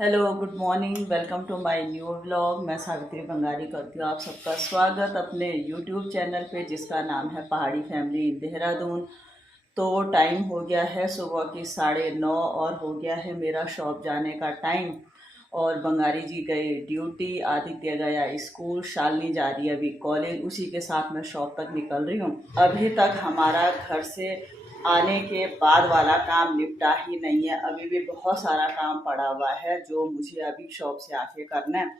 Hello good morning, welcome to my new vlog. मैं सावित्री बंगाली करती हूँ आप सबका स्वागत अपने यूट्यूब चैनल पे जिसका नाम है पहाड़ी फैमिली देहरादून। तो टाइम हो गया है सुबह की 9:30 और हो गया है मेरा शॉप जाने का टाइम। और बंगाली जी गए ड्यूटी, आदित्य गया स्कूल, शालिनी जा रही है अभी कॉलेज, उसी के साथ मैं शॉप तक निकल रही हूँ। अभी तक हमारा घर से आने के बाद वाला काम निपटा ही नहीं है, अभी भी बहुत सारा काम पड़ा हुआ है जो मुझे अभी शॉप से आके करना है।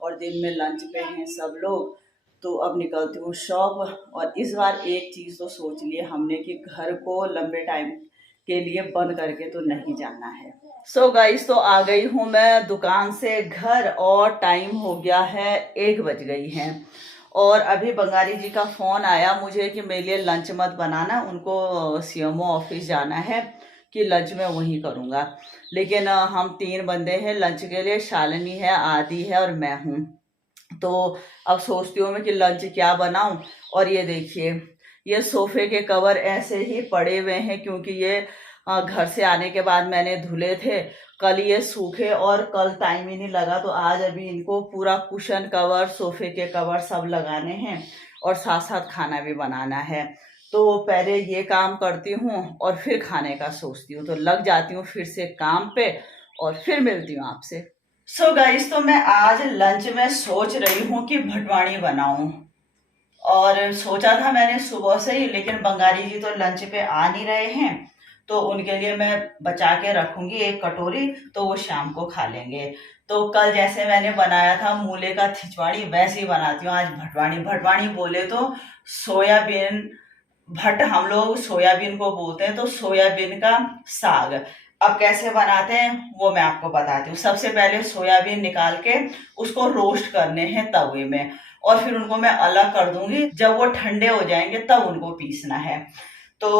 और दिन में लंच पे हैं सब लोग, तो अब निकलती हूँ शॉप। और इस बार एक चीज़ तो सोच लिए हमने कि घर को लंबे टाइम के लिए बंद करके तो नहीं जाना है। सो गाइस, तो आ गई हूँ मैं दुकान से घर और टाइम हो गया है 1 बज गई हैं। और अभी बंगाली जी का फ़ोन आया मुझे कि मेरे लिए लंच मत बनाना, उनको सीएमओ ऑफिस जाना है कि लंच मैं वहीं करूँगा। लेकिन हम 3 बंदे हैं लंच के लिए, शालिनी है, आदि है और मैं हूँ। तो अब सोचती हूँ मैं कि लंच क्या बनाऊं। और ये देखिए, ये सोफे के कवर ऐसे ही पड़े हुए हैं क्योंकि ये घर से आने के बाद मैंने धुले थे। कल ये सूखे और कल टाइम ही नहीं लगा, तो आज अभी इनको पूरा कुशन कवर, सोफे के कवर सब लगाने हैं और साथ साथ खाना भी बनाना है। तो पहले ये काम करती हूँ और फिर खाने का सोचती हूँ, तो लग जाती हूँ फिर से काम पे और फिर मिलती हूँ आपसे। सो गाइस, तो मैं आज लंच में सोच रही हूँ कि भटवाणी बनाऊं। और सोचा था मैंने सुबह से ही, लेकिन बंगाली जी तो लंच पे आ नहीं रहे हैं, तो उनके लिए मैं बचा के रखूंगी एक कटोरी, तो वो शाम को खा लेंगे। तो कल जैसे मैंने बनाया था मूले का खिचवाड़ी, वैसे ही बनाती हूँ आज भटवाणी। भटवाणी बोले तो सोयाबीन, भट हम लोग सोयाबीन को बोलते हैं, तो सोयाबीन का साग। अब कैसे बनाते हैं वो मैं आपको बताती हूँ। सबसे पहले सोयाबीन निकाल के उसको रोस्ट करने हैं तवे में, और फिर उनको मैं अलग कर दूंगी। जब वो ठंडे हो जाएंगे तब उनको पीसना है। तो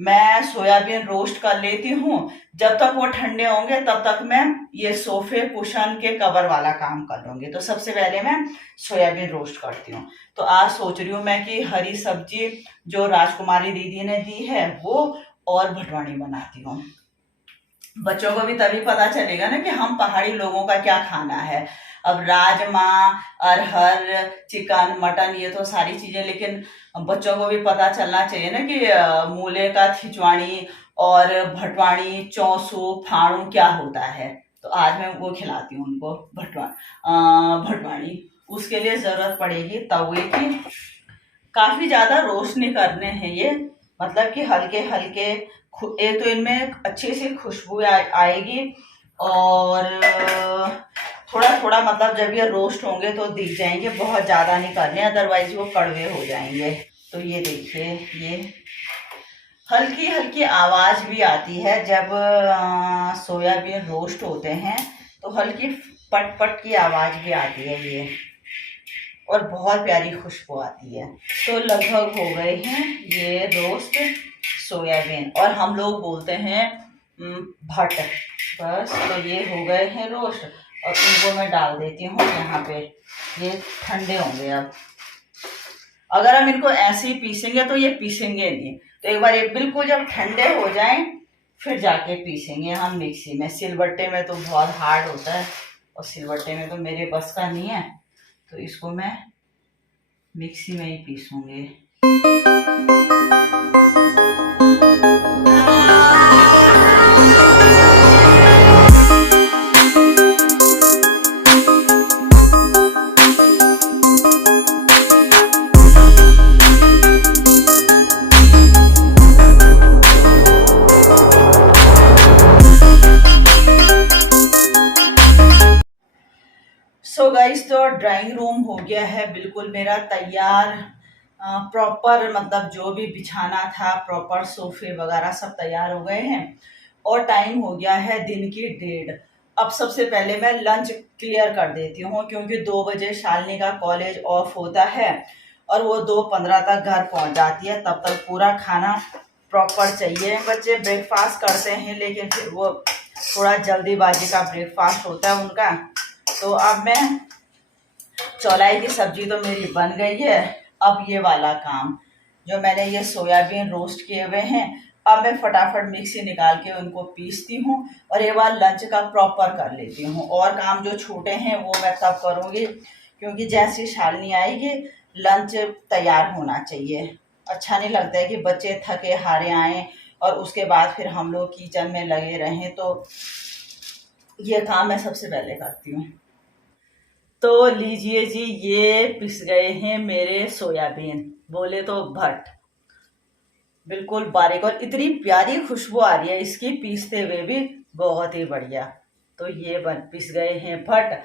मैं सोयाबीन रोस्ट कर लेती हूँ। जब तक वो ठंडे होंगे तब तक मैं ये सोफे कुशन के कवर वाला काम कर लूंगी। तो सबसे पहले मैं सोयाबीन रोस्ट करती हूँ। तो आज सोच रही हूँ मैं कि हरी सब्जी जो राजकुमारी दीदी ने दी है वो और भटवाणी बनाती हूँ। बच्चों को भी तभी पता चलेगा ना कि हम पहाड़ी लोगों का क्या खाना है। अब राजमा, अरहर, चिकन, मटन, ये तो सारी चीजें, लेकिन बच्चों को भी पता चलना चाहिए ना कि मूले का खिचवाणी और भटवाणी, चौसू, फाड़ू क्या होता है। तो आज मैं वो खिलाती हूँ उनको, भटवाणी। उसके लिए जरूरत पड़ेगी तवे की। काफी ज्यादा रोस्ट नहीं करने हैं ये, मतलब कि हल्के हल्के। एक तो इनमें अच्छी सी खुशबू आएगी, और थोड़ा थोड़ा, मतलब जब ये रोस्ट होंगे तो दिख जाएंगे। बहुत ज्यादा नहीं करने, अदरवाइज वो कड़वे हो जाएंगे। तो ये देखिए, ये हल्की हल्की आवाज भी आती है जब सोयाबीन रोस्ट होते हैं, तो हल्की पट पट की आवाज भी आती है ये, और बहुत प्यारी खुशबू आती है। तो लगभग हो गए हैं ये रोस्ट सोयाबीन, और हम लोग बोलते हैं भट। बस, तो ये हो गए हैं रोस्ट, और इनको मैं डाल देती हूँ यहाँ पे। ये ठंडे होंगे अब। अगर हम इनको ऐसे ही पीसेंगे तो ये पीसेंगे नहीं, तो एक बार ये बिल्कुल जब ठंडे हो जाएं फिर जाके पीसेंगे हम मिक्सी में। सिलबट्टे में तो बहुत हार्ड होता है, और सिलबट्टे में तो मेरे बस का नहीं है, तो इसको मैं मिक्सी में ही पीसूंगी। सो गाइस, तो ड्राइंग रूम हो गया है बिल्कुल मेरा तैयार। प्रॉपर, मतलब जो भी बिछाना था प्रॉपर, सोफे वगैरह सब तैयार हो गए हैं। और टाइम हो गया है दिन की 1:30। अब सबसे पहले मैं लंच क्लियर कर देती हूँ, क्योंकि 2 बजे शालिनी का कॉलेज ऑफ होता है और वो 2:15 तक घर पहुंच जाती है। तब तक पूरा खाना प्रॉपर चाहिए। बच्चे ब्रेकफास्ट करते हैं, लेकिन फिर वो थोड़ा जल्दीबाजी का ब्रेकफास्ट होता है उनका। तो अब मैं, चौलाई की सब्जी तो मेरी बन गई है। अब ये वाला काम, जो मैंने ये सोयाबीन रोस्ट किए हुए हैं अब मैं फटाफट मिक्सी निकाल के उनको पीसती हूँ और एक बार लंच का प्रॉपर कर लेती हूँ। और काम जो छोटे हैं वो मैं तब करूँगी, क्योंकि जैसे शालिनी आएगी लंच तैयार होना चाहिए। अच्छा नहीं लगता है कि बच्चे थके हारे आएँ और उसके बाद फिर हम लोग किचन में लगे रहें। तो ये काम मैं सबसे पहले करती हूँ। तो लीजिए जी, ये पिस गए हैं मेरे सोयाबीन, बोले तो भट, बिल्कुल बारीक, और इतनी प्यारी खुशबू आ रही है इसकी पीसते हुए भी, बहुत ही बढ़िया। तो ये बन पिस गए हैं भट।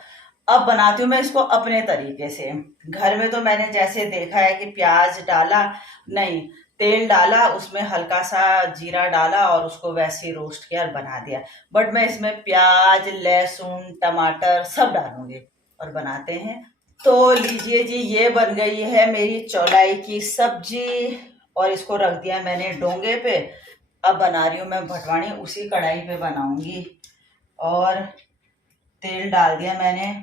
अब बनाती हूँ मैं इसको अपने तरीके से। घर में तो मैंने जैसे देखा है कि प्याज डाला, नहीं, तेल डाला, उसमें हल्का सा जीरा डाला और उसको वैसे ही रोस्ट किया और बना दिया। बट मैं इसमें प्याज, लहसुन, टमाटर सब डालूंगी और बनाते हैं। तो लीजिए जी, ये बन गई है मेरी चौलाई की सब्जी और इसको रख दिया मैंने डोंगे पे। अब बना रही हूँ मैं भटवानी, उसी कढ़ाई पे बनाऊंगी। और तेल डाल दिया मैंने,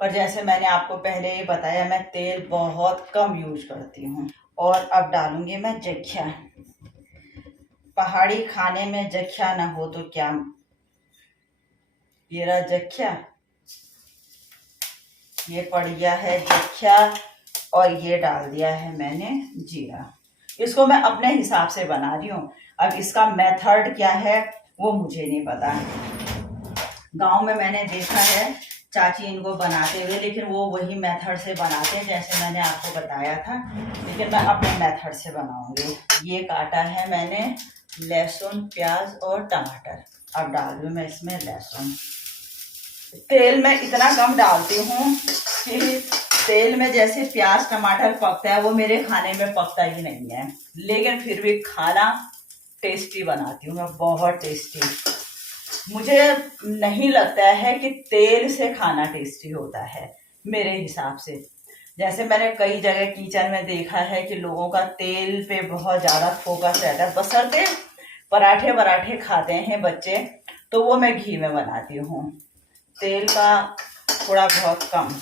पर जैसे मैंने आपको पहले ही बताया मैं तेल बहुत कम यूज करती हूँ। और अब डालूंगी मैं जख्या। पहाड़ी खाने में जख्या ना हो तो क्या। ये रहा जख्या, ये पड़ गया है जख्या, और ये डाल दिया है मैंने जीरा। इसको मैं अपने हिसाब से बना रही हूँ। अब इसका मेथड क्या है वो मुझे नहीं पता। गांव में मैंने देखा है चाची इनको बनाते हुए, लेकिन वो वही मेथड से बनाते हैं जैसे मैंने आपको बताया था, लेकिन मैं अपने मेथड से बनाऊंगी। ये काटा है मैंने लहसुन, प्याज और टमाटर। अब डाल दूँ मैं इसमें लहसुन। तेल मैं इतना कम डालती हूँ कि तेल में जैसे प्याज टमाटर पकता है वो मेरे खाने में पकता ही नहीं है, लेकिन फिर भी खाना टेस्टी बनाती हूँ मैं, बहुत टेस्टी। मुझे नहीं लगता है कि तेल से खाना टेस्टी होता है मेरे हिसाब से। जैसे मैंने कई जगह किचन में देखा है कि लोगों का तेल पे बहुत ज़्यादा फोकस रहता है, बशर्ते पराठे वराठे खाते हैं बच्चे, तो वो मैं घी में बनाती हूँ, तेल का थोड़ा बहुत कम।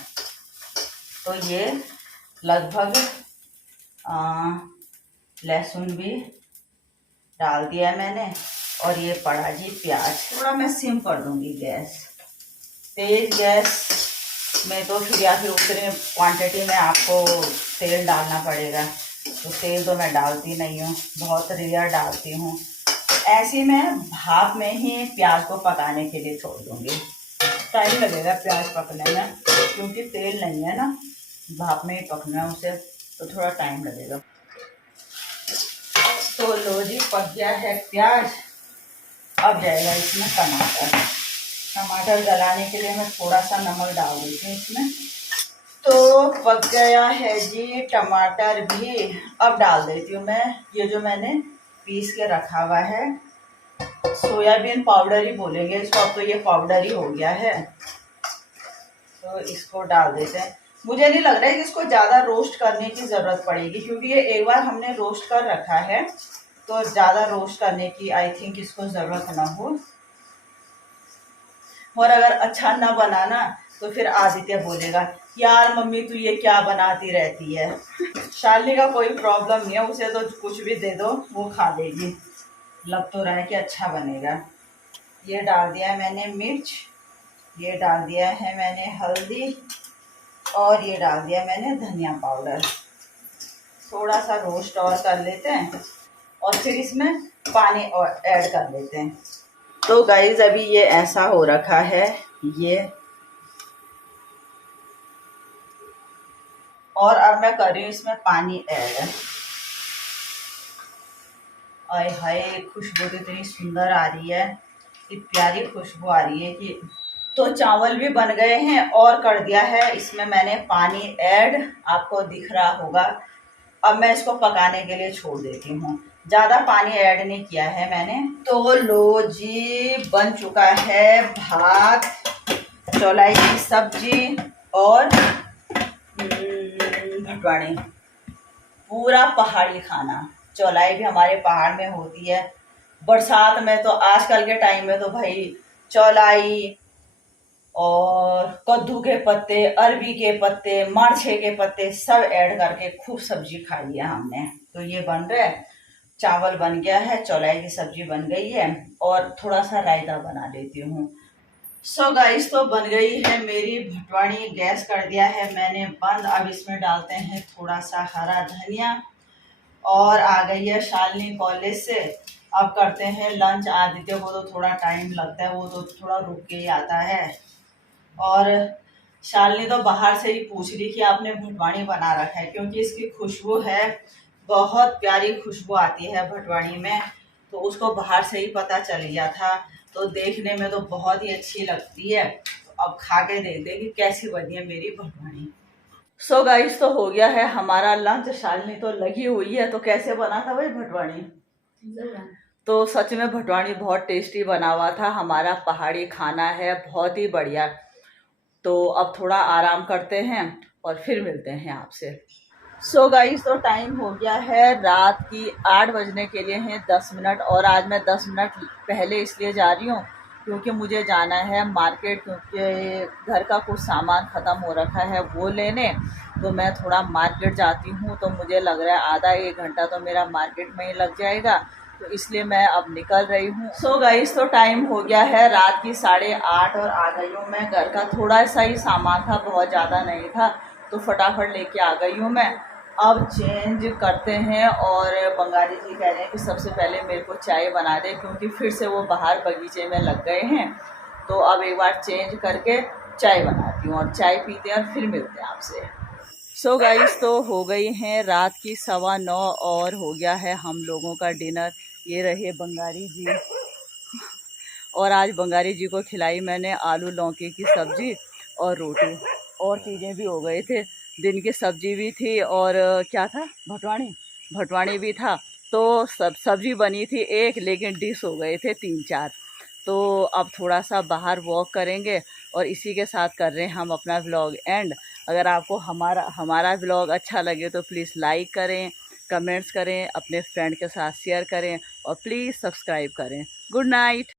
तो ये लगभग लहसुन भी डाल दिया मैंने, और ये पड़ा जी प्याज। थोड़ा मैं सिम कर दूंगी गैस, तेज गैस में तो फिर या फिर उतनी क्वांटिटी में आपको तेल डालना पड़ेगा। तो तेल तो मैं डालती नहीं हूँ, बहुत रेयर डालती हूँ। ऐसे में भाप में ही प्याज को पकाने के लिए छोड़ दूंगी। टाइम लगेगा प्याज पकने में, क्योंकि तेल नहीं है ना, भाप में ही पकना है उसे, तो थोड़ा टाइम लगेगा। तो लो जी, पक गया है प्याज। अब जाएगा इसमें टमाटर। टमाटर गलाने के लिए मैं थोड़ा सा नमक डाल देती हूँ इसमें। तो पक गया है जी टमाटर भी। अब डाल देती हूँ मैं ये जो मैंने पीस के रखा हुआ है, सोयाबीन पाउडर ही बोलेंगे इसको, अब तो ये पाउडर ही हो गया है। तो इसको डाल देते हैं। मुझे नहीं लग रहा है कि इसको ज़्यादा रोस्ट करने की ज़रूरत पड़ेगी, क्योंकि ये एक बार हमने रोस्ट कर रखा है, तो ज़्यादा रोस्ट करने की आई थिंक इसको ज़रूरत ना हो। और अगर अच्छा ना बनाना तो फिर आदित्य बोलेगा, यार मम्मी तू ये क्या बनाती रहती है। शालिनी का कोई प्रॉब्लम नहीं है, उसे तो कुछ भी दे दो वो खा लेगी। लग तो रहा है कि अच्छा बनेगा। ये डाल दिया है मैंने मिर्च, ये डाल दिया है मैंने हल्दी, और ये डाल दिया मैंने धनिया पाउडर। थोड़ा सा रोस्ट और कर लेते हैं और फिर इसमें पानी और ऐड कर लेते हैं। तो गाइज अभी ये ऐसा हो रखा है ये, और अब मैं कर रही हूँ इसमें पानी ऐड। आय हाय, खुशबू तो इतनी सुंदर आ रही है, इतनी प्यारी खुशबू आ रही है कि। तो चावल भी बन गए हैं और कर दिया है इसमें मैंने पानी ऐड, आपको दिख रहा होगा। अब मैं इसको पकाने के लिए छोड़ देती हूँ, ज़्यादा पानी ऐड नहीं किया है मैंने। तो लो जी, बन चुका है भात, चौलाई की सब्जी और भटवानी, पूरा पहाड़ी खाना। चौलाई भी हमारे पहाड़ में होती है। बरसात में तो आजकल के टाइम में तो भाई चौलाई और कद्दू के पत्ते, अरबी के पत्ते, मारछे के पत्ते सब ऐड करके खूब सब्जी खाई है हमने। तो ये बन रहा है, चावल बन गया है, चौलाई की सब्जी बन गई है और थोड़ा सा रायता बना लेती हूँ। सो गाइस, तो बन गई है मेरी भटवाड़ी। गैस कर दिया है मैंने बंद। अब इसमें डालते हैं थोड़ा सा हरा धनिया। और आ गई है शालिनी कॉलेज से। अब करते हैं लंच। आदित्य को तो थोड़ा टाइम लगता है, वो तो थोड़ा रुक के ही आता है। और शालिनी तो बाहर से ही पूछ रही कि आपने भटवाड़ी बना रखा है, क्योंकि इसकी खुशबू है, बहुत प्यारी खुशबू आती है भटवाड़ी में। तो उसको बाहर से ही पता चल गया था। तो देखने में तो बहुत ही अच्छी लगती है। तो अब खा के देखते हैं कि कैसी बनी है मेरी भटवाड़ी। सो गाइस, तो हो गया है हमारा लंच। शालिनी तो लगी हुई है। तो कैसे बना था भाई भटवाड़ी? तो सच में भटवाड़ी बहुत टेस्टी बना हुआ था। हमारा पहाड़ी खाना है, बहुत ही बढ़िया। तो अब थोड़ा आराम करते हैं और फिर मिलते हैं आपसे। सो गाइस, तो टाइम हो गया है रात की 8 बजने के लिए हैं 10 मिनट। और आज मैं 10 मिनट पहले इसलिए जा रही हूँ क्योंकि मुझे जाना है मार्केट, क्योंकि घर का कुछ सामान ख़त्म हो रखा है वो लेने। तो मैं थोड़ा मार्केट जाती हूँ, तो मुझे लग रहा है आधा 1 घंटा तो मेरा मार्केट में ही लग जाएगा। तो इसलिए मैं अब निकल रही हूँ। सो गाइस, तो टाइम हो गया है रात की 8:30 और आ गई हूँ मैं। घर का थोड़ा सा ही सामान था, बहुत ज़्यादा नहीं था, तो फटाफट लेके आ गई हूँ मैं। अब चेंज करते हैं और बंगाली जी कह रहे हैं कि सबसे पहले मेरे को चाय बना दे, क्योंकि फिर से वो बाहर बगीचे में लग गए हैं। तो अब एक बार चेंज करके चाय बनाती हूँ और चाय पीते हैं और फिर मिलते हैं आपसे। सो गाइस, तो हो गई हैं रात की 9:15 और हो गया है हम लोगों का डिनर। ये रहे बंगाली जी। और आज बंगाली जी को खिलाई मैंने आलू लौकी की सब्जी और रोटी, और चीज़ें भी हो गए थे। दिन की सब्जी भी थी और क्या था, भटवाणी भी था। तो सब सब्जी बनी थी एक, लेकिन डिश हो गए थे 3-4। तो अब थोड़ा सा बाहर वॉक करेंगे और इसी के साथ कर रहे हैं हम अपना व्लॉग एंड। अगर आपको हमारा व्लॉग अच्छा लगे तो प्लीज़ लाइक करें, कमेंट्स करें, अपने फ्रेंड के साथ शेयर करें और प्लीज़ सब्सक्राइब करें। Good night.